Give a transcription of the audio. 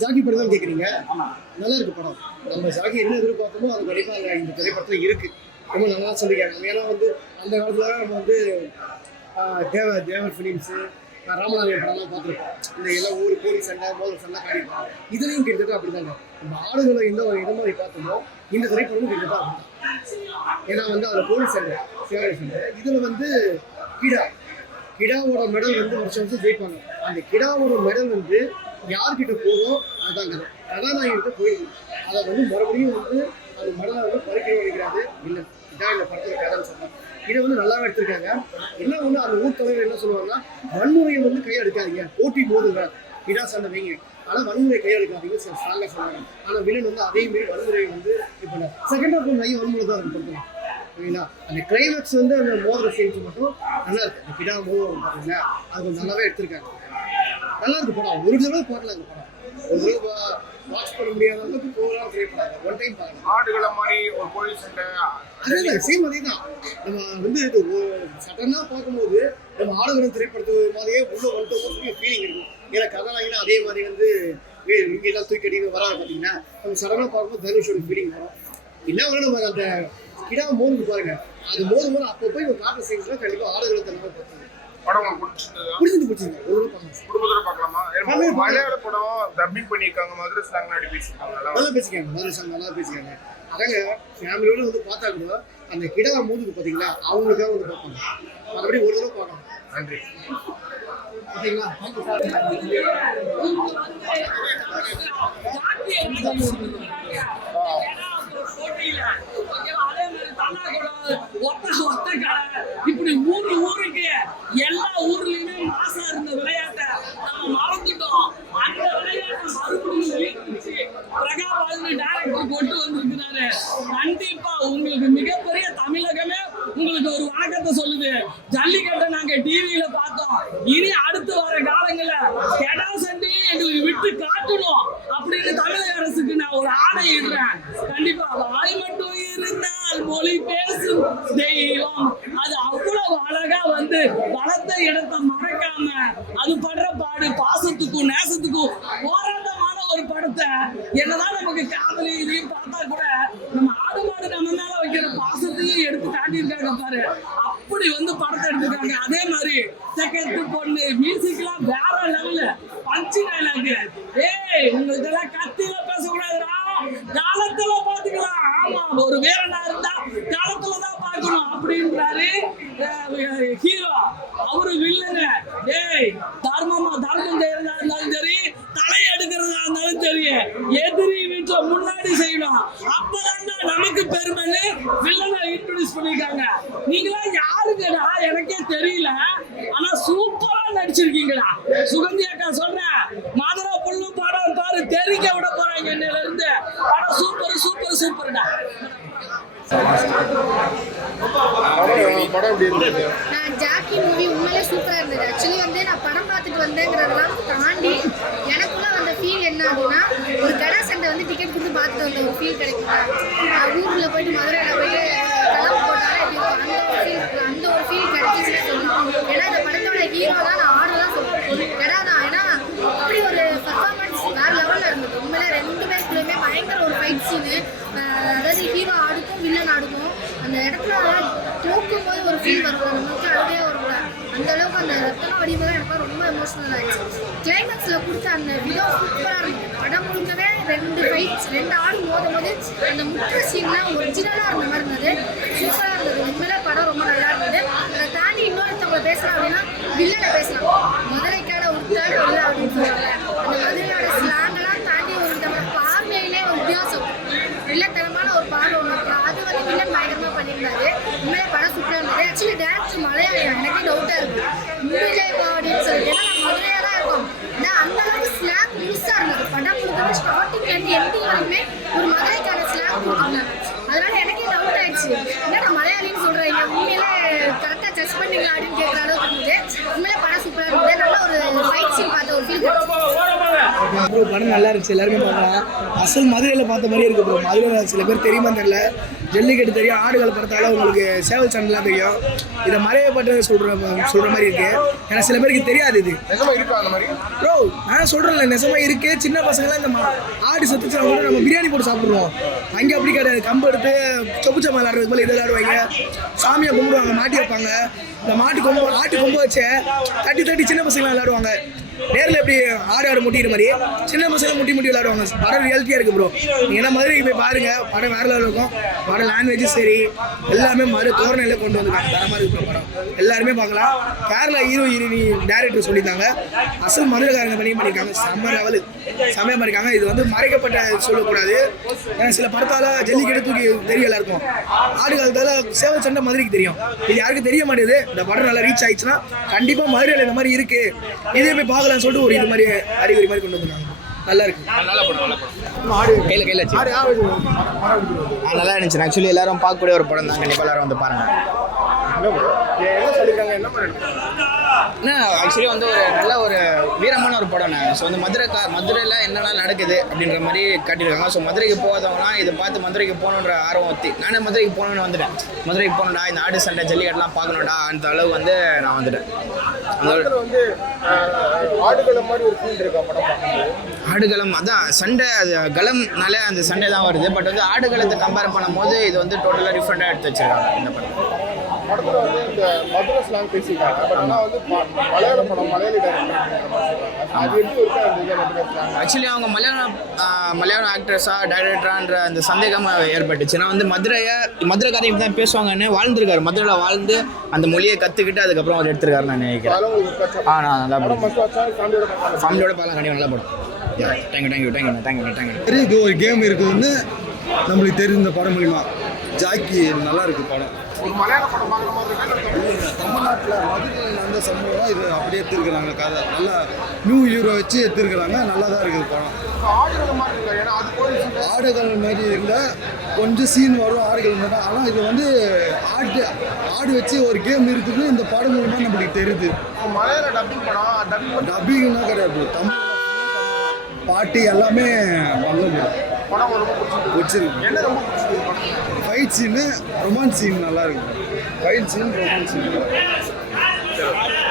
Jackie படம் தான் கேட்குறீங்க. நல்லா இருக்கு படம். நம்ம ஜாக்கி என்ன எதிர்பார்த்தோமோ அது கண்டிப்பாக இந்த திரைப்படத்தில் இருக்கு. ரொம்ப நல்லா சொல்லியிருக்காங்க. ஏன்னா வந்து அந்த காலத்துல நம்ம வந்து தேவர் ஃபிலிம்ஸு ராமநாதன் படம்லாம் பார்த்துருக்கோம். இந்த எல்லாம் ஊர் கோழி சண்டை மோதல் சண்டை காணிப்போம். இதுலையும் கிட்டத்தட்ட அப்படி தாங்க. நம்ம ஆடுகளை எந்த ஒரு இதை மாதிரி பார்த்தோமோ இந்த திரைப்படமும் கிட்டத்தட்ட அப்படி தான். ஏன்னா வந்து அதில் கோழி சண்டை சேவல் சண்டை, இதில் வந்து கிடாவோட மெடல் வந்து வருஷம் வருஷம் ஜெயிப்பாங்க. அந்த கிடாவோட மெடல் வந்து யார்கிட்ட போதும் அதுதான் கதை. கதாநாயகிட்ட போயிடுது. அதை வந்து மறுபடியும் வந்து அந்த மெடலை வந்து பறிக்க வலிக்கிறாரு இல்லை. இதான் இந்த படத்தில் கதைன்னு சொன்னாங்க. இதை வந்து நல்லாவே எடுத்திருக்காங்க. என்ன ஒன்று அந்த ஊர் தலைவர் என்ன சொல்லுவாங்கன்னா, வன்முறையை வந்து கையெடுக்காதீங்க, போட்டி போதுங்க, கிடா சண்டை வைங்க, ஆனால் வன்முறை கையெடுக்காதீங்க ஸ்ட்ராங்காக சொன்னாங்க. ஆனால் வில்லன் வந்து அதே மாரி வன்முறையை வந்து இப்போ செகண்ட் ஹாஃப் நிறைய வன்முறை தான் இருக்கு. சரிங்களா? அந்த கிளைமேக்ஸ் வந்து அந்த மோதிர சீன்ஸ் மட்டும் நல்லா இருக்கு. அந்த கிடா மோதிரம் பார்த்தீங்கன்னா அது கொஞ்சம் நல்லாவே எடுத்திருக்காங்க. நல்லா இருக்கு படம். ஒரு தடவை பார்க்கலாம். அந்த படம் ஒரு தடவை வாட்ச் பண்ண முடியாத அளவுக்கு போகலாம் திரைப்படம். ஒன் டைம் பார்க்கலாம். ஆடுகளை மாதிரி ஒரு கோயில் சண்டை அதே சேம் அதே தான். நம்ம வந்து இது சடனாக பார்க்கும்போது நம்ம ஆடுகளம் திரைப்படத்து மாதிரியே உள்ள வந்துட்டு ஃபீலிங் இருக்கும். ஏன்னா கதாநாயகனா அதே மாதிரி வந்து இங்கே எல்லாம் தூக்கி அடிக்க வராது பார்த்தீங்கன்னா நம்ம சடனாக பார்க்கும்போது தனுஷோட ஃபீலிங் வரும். என்ன வரும் நம்ம அந்த கிடா மோதுக்கு பாருங்க. அது போது அப்போ போய் ஒரு காட்டு சைன்ஸ்லாம் கண்டிப்பாக ஆடுகளத்தை நம்ம பார்த்துங்க. படம் பிடிச்சிருங்க. ஒரு குடும்பத்தோட பார்க்கலாமா? மலையாள படம் டப்பிங் பண்ணியிருக்காங்க. மதுரை ஸ்லாங் நாடி பேசியிருக்காங்க. நல்லா பேசிக்காங்க. மதுரை சாங் நல்லா பேசிக்காங்க. அதாங்க ஃபேமிலியோட வந்து பார்த்தா கூட அந்த கிடா மோதுக்கு பார்த்தீங்களா அவங்களுக்காக வந்து பார்ப்பாங்க. மறுபடி ஒரு தடவை பார்க்கணும். நன்றி. ஓகேங்களா? இப்படி ஊருக்கு எல்லா ஊர்லயுமே மாசா இருந்த விளையாட்டை நம்ம மறந்துட்டோம். அந்த விளையாட்டை மறுபடியும் பிரகாபால்னு டைரக்டர் கொண்டு வந்திருக்கிறாரு. கண்டிப்பா உங்களுக்கு மிகப்பெரிய தமிழகமே உங்களுக்கு ஒரு வணக்கத்தை சொல்லுது. ஜல்லிக்கட்டை நாங்க டிவியில பார்த்தோம். இனி அடுத்து வர காலங்கள்ல கெடா சண்டையை எங்களுக்கு விட்டு காட்டணும் அப்படின்னு தமிழக அரசுக்கு நான் ஒரு ஆணையிடுறேன். கண்டிப்பா வாய் மட்டும் இருந்தால் மொழி பேசும் தெய்வம். அது அவ்வளவு அழகா வந்து வளர்த்த இடத்தை மறக்காம அது படுற பாடு பாசத்துக்கும் நேசத்துக்கும் போராட்டமான ஒரு படத்தை என்னதான் நமக்கு காதலி இதையும் பார்த்தா கூட நம்ம ஆடு மாடு நம்ம மேல வைக்கிற பாசத்தையும் எடுத்து காட்டியிருக்காங்க பாரு. அப்படி வந்து படத்தை எடுத்திருக்காங்க. அதே மாதிரி செகண்ட் பொண்ணு மியூசிக்லாம் வேற லெவலு. பஞ்சு டைலாக். ஏய் உங்களுக்கு எல்லாம் கத்தியில பேசக்கூடாதுடா, காலத்துல பாத்துக்கலாம். ஆமா, ஒரு வீரனா இருந்தா காலத்துலதான் பார்க்கணும் அப்படின்றாரு ஹீரோ. அவரு வில்லனு. ஏய் தர்மம் செய்யறதா இருந்தாலும் சரி, தலை எடுக்கிறதா இருந்தாலும் சரி, எதிரி வீட்டுல முன்னாடி செய்யணும். அப்பதான் நமக்கு பெருமைன்னு வில்லனை இன்ட்ரோடியூஸ் பண்ணிருக்காங்க. நீங்களாம் யாருங்கடா எனக்கே தெரியல, ஆனா சூப்பரா நடிச்சிருக்கீங்களா. சுகந்தி அக்கா சொல்றேன், மதுரை புல்லு படம் பாரு தெரிக்க விட போறாங்க. இன்னையில இருந்து படம் சூப்பர் சூப்பர் சூப்பர்டா. ஜாக்கி மூவி உண்மையிலே சூப்பராக இருந்தது. ஆக்சுவலி வந்து நான் படம் பார்த்துட்டு வந்தேங்கிறதெல்லாம் தாண்டி எனக்குள்ள வந்த ஃபீல் என்ன அப்படின்னா, ஒரு கடை சண்டை வந்து டிக்கெட் கொடுத்து பார்த்துட்டு வந்த ஒரு ஃபீல் கிடைக்கும். ஊரில் போயிட்டு மதுரையில் போயிட்டு கலப்பு போட்டாலே அந்த ஒரு ஃபீல் கிடைச்சிச்சு சொல்லலாம். ஏன்னா இந்த படத்தோட ஹீரோ தான் நான் ஆடுதான் சொல்லுவேன். கடை தான். ஏன்னா அப்படி ஒரு பர்ஃபார்மன்ஸ் வேறு லெவலில் இருந்தது. உண்மையிலே ரெண்டு பேருக்குள்ளேயுமே பயங்கர ஒரு ஃபைட் சீனு. அதாவது ஹீரோ ஆடுக்கும் வில்லன் ஆடுக்கும் அந்த இடத்துல தூக்கும் போது ஒரு ஃபீல் வரும். நமக்கு அழுதே வரும். அந்த அளவுக்கு அந்த ரத்தன வடிவம் எனக்கு ரொம்ப எமோஷனல் ஆயிடுச்சு. கிளைமேக்ஸில் கொடுத்த அந்த விதம் சூப்பராக இருந்தது. படம் முழுக்கவே ரெண்டு ஆடு மோதும் போது அந்த முற்ற சீன்லாம் ஒரிஜினலாக இருந்த மாதிரி இருந்தது. சூப்பராக இருந்தது. உண்மையிலே படம் ரொம்ப நல்லா இருந்தது. அதை தாண்டி இன்னொருத்தவங்க பேசலாம் அப்படின்னா வில்லனை பேசலாம். மதுரைக்கான உத்தாடு இல்லை அப்படின்னு சொல்லுவாங்க. அந்த மதுரையோட ஸ்லாங்கெல்லாம் தாண்டி ஒரு பார்வையிலே ஒரு வித்தியாசம், வில்லத்தனமான ஒரு பார்வை ஒன்று. அது வந்து வில்லன் பயங்கரமாக பண்ணியிருந்தாரு. உண்மையிலே படம் சூப்பராக இருந்தது. Actually director Malayalam. எனக்கே டவுட்டாக இருக்கும் உண்மையிலே அப்படின்னு சொல்லிட்டு. ஏன்னா நம்ம மதுரையாக தான் இருக்கும். ஏன்னா அந்த அளவுக்கு ஸ்லாங் யூஸாக இருந்தது. படம் முழுக்க ஸ்டார்டிங்லேருந்து எண்டிங் வரைக்குமே ஒரு மதுரைக்கான ஸ்லாங் கொடுத்துருந்தாங்க. அதனால எனக்கே டவுட் ஆயிடுச்சு, என்னடா மலையாளின்னு சொல்கிறீங்க, உண்மையிலே கரெக்டாக ஜட்ஜ் பண்ணீங்களா அப்படின்னு கேட்குற அளவுக்கு இருந்தது. உண்மையிலே படம் சூப்பராக இருந்தது. நல்ல ஒரு ஃபைட் சீன் பார்த்த ஒரு ஃபீல். ப்ரோ படம் நல்லா இருந்துச்சு, எல்லாருமே பார்க்கலாம். அசல் மதுரையில் பார்த்த மாதிரியே இருக்குது ப்ரோ. மதுரையில் சில பேர் தெரியுமா தெரியல, ஜல்லிக்கட்டு தெரியும், ஆடுகள் படத்தால உங்களுக்கு சேவல் சண்டைலாம் தெரியும். இதை மறையப்பட்டது சொல்கிற மாதிரி இருக்குது. ஏன்னா சில பேருக்கு தெரியாது இது நிஜமா இருக்கா அந்த மாதிரி? ப்ரோ. நான் சொல்கிறேன்ல நெசமாக இருக்குது. சின்ன பசங்களாம் இந்த ஆடு செத்துச்சுனா கூட நம்ம பிரியாணி போட்டு சாப்பிடுவோம். அங்கே அப்படி கிடையாது. கம்பு எடுத்து சொப்புச்சம் விளாடுறது போல் இதை விளாடுவாங்க. சாமியை கும்பிடுவாங்க, மாட்டி வைப்பாங்க. இந்த ஆட்டு கொம்பு வச்சு தட்டி சின்ன பசங்களாம் விளாடுவாங்க. நேரில் எப்படி ஆடு முட்டிக்கிற மாதிரி சின்ன பசங்க முட்டி விளாடுவாங்க. படம் ரியாலிட்டியாக இருக்குது ப்ரோ. என்ன மாதிரி போய் பாருங்கள், படம் வேறு லெவலில் இருக்கும். படம் லாங்குவேஜும் சரி எல்லாமே தோரணையில் கொண்டு வந்துருக்காங்க. தரமாக இருக்குது படம், எல்லாருமே பார்க்கலாம். கேரளா ஹீரோயினி டேரக்டர் சொல்லியிருந்தாங்க, அசல் மதுரைக்காரங்க பண்ணியிருக்காங்க. செம்மையாக பண்ணியிருக்காங்க. இது வந்து மறைக்கப்பட்ட சொல்லக்கூடாது. ஏன்னா சில படத்தால் ஜல்லிக்கட்டு தூக்கி தெரியும் எல்லாருக்கும். ஆடு காலத்தால் சேவல் சண்டை மதுரைக்கு தெரியும், இது யாருக்கும் தெரிய மாட்டேது. இந்த படம் நல்லா ரீச் ஆயிடுச்சுன்னா கண்டிப்பாக மதுரையில் இந்த மாதிரி இருக்குது, இதே போய் பார்க்கலாம்னு சொல்லிட்டு ஒரு இது மாதிரி அறிகுறி மாதிரி கொண்டு வந்திருக்காங்க. நல்லா இருக்கு. கையில் நல்லா இருந்துச்சு. ஆக்சுவலி எல்லாரும் பார்க்கக்கூடிய ஒரு படம் தான். கண்டிப்பாக எல்லாரும் வந்து பாருங்க. என்ன சொல்லிருக்காங்க, என்ன பண்ணிருக்காங்க? ஆக்சுவலி வந்து ஒரு நல்ல ஒரு வீரமான ஒரு படம். ஸோ வந்து மதுரையில் என்னென்ன நடக்குது அப்படின்ற மாதிரி காட்டியிருக்காங்க. ஸோ மதுரைக்கு போகாதவங்களாம் இதை பார்த்து மதுரைக்கு போகணுன்ற ஆர்வம் ஊற்றி நானே மதுரைக்கு போகணுன்னு வந்துட்டேன். மதுரைக்கு போகணுண்டா, இந்த ஆடு சண்டை ஜல்லிக்கட்டுலாம் பார்க்கணுண்டா அந்த அளவு வந்து நான் வந்துட்டேன். வந்து ஆடுகளம் மாதிரி ஒரு ஃபீல் இருக்கா படம் பார்க்கும்போது? ஆடுகளம் அதான் சண்டை, அது களம்னால அந்த சண்டை தான் வருது. பட் வந்து ஆடுகளத்தை கம்பேர் பண்ணும்போது இது வந்து டோட்டலாக டிஃப்ரெண்ட்டாக எடுத்து வச்சிருக்காங்க இந்த படம். படத்தில் வந்து இந்த மதுரை ஸ்லாங் பேசியிருக்காங்க. பட் ஆனால் வந்து மலையாள படம், மலையாளி டைரக்டர் அது எப்படி இருக்கா அந்த இதில் மதுரை ஸ்லாங்? ஆக்சுவலி அவங்க மலையாளம் ஆக்ட்ரஸாக டைரக்டரான்ற அந்த சந்தேகம் ஏற்பட்டுச்சு. நான் வந்து மதுரைக்காரையும் தான் பேசுவாங்கன்னு வாழ்ந்துருக்காரு. மதுரையில் வாழ்ந்து அந்த மொழியை கற்றுக்கிட்டு அதுக்கப்புறம் அவர் எடுத்திருக்காரு நான் நினைக்கிறேன். நான் நல்லா படம் ஃபேமிலியோட பார்க்கலாம். கண்டிப்பாக நல்லா படம். தேங்க்யூ. இது ஒரு கேம் இருக்குதுன்னு நம்மளுக்கு தெரியும் இந்த படம் மூலிமா. ஜாக்கி நல்லா இருக்குது படம். ஒரு மலையாள படம் பார்க்குற மாதிரி இருக்கா? தமிழ்நாட்டில் மதுரையில் நடந்த சம்பவம் இது அப்படியே எடுத்துருக்குறாங்க. கதை நல்லா நியூ ஹீரோ வச்சு எடுத்துருக்குறாங்க. நல்லா தான் இருக்குது படம். ஆடுகள் மாதிரி இருக்கா? ஏன்னா அது போய் ஆடுகள் மாதிரி இருந்தால் கொஞ்சம் சீன் வரும், ஆடுகள் மட்டும். ஆனால் இது வந்து ஆடு வச்சு ஒரு கேம் இருக்குதுன்னு இந்த படம் மூலமாக நம்மளுக்கு தெரியுது. மலையாள டப்பிங் படம், டப்பிங்னா கிடையாது, தமிழ் பாட்டு எல்லாமே வாங்க படம் ரொம்ப பிடிச்சிருக்கு. என்ன ரொம்ப பிடிச்சிருக்கு படம்? ஃபைட் சீனு, ரொமான்ஸ் சீன் நல்லா இருக்கும். Fight scene, romance scene.